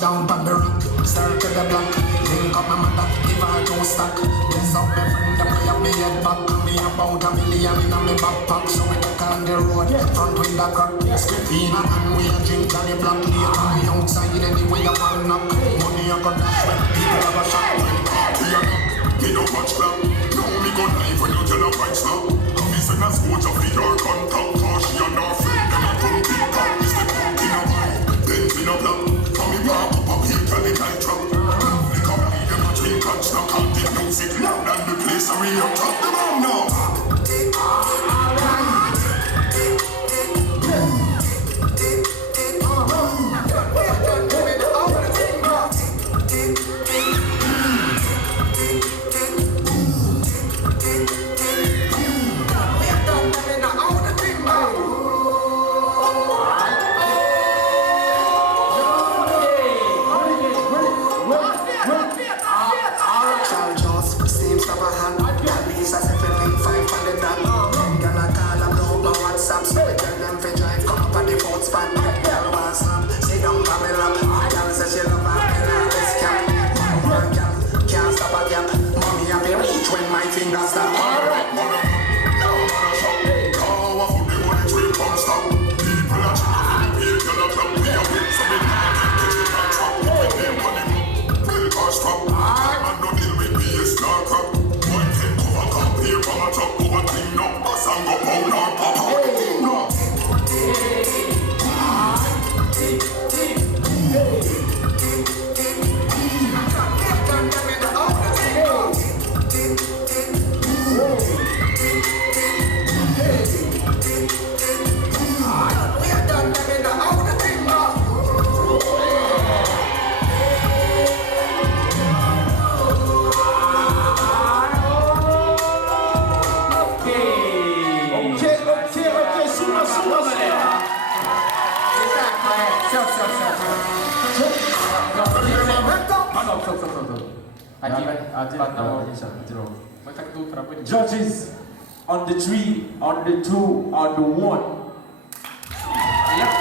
down on the rock, circle the block. Link up my mother, give her 2 stack. Bless up my friend, them play up me head back. Me about $1 million in my backpack. So we look on the road, front window crack. Scripina and we a drink on the block. Later we outside anyway I want knock. Money I got dash when people have a shot. We a knock, me don't watch that. Now me gon' live when you tell a right stop. I'm missing a scotch of the your contact. Cause she and her friend, them a come pick up. We step up in a vibe, then in a block. Come me back up here till the night drop. They come ride them a drink and snack. And the music loud and the place are we up top. Them on now. Judges on the 3, on the 2, on the 1. Yep.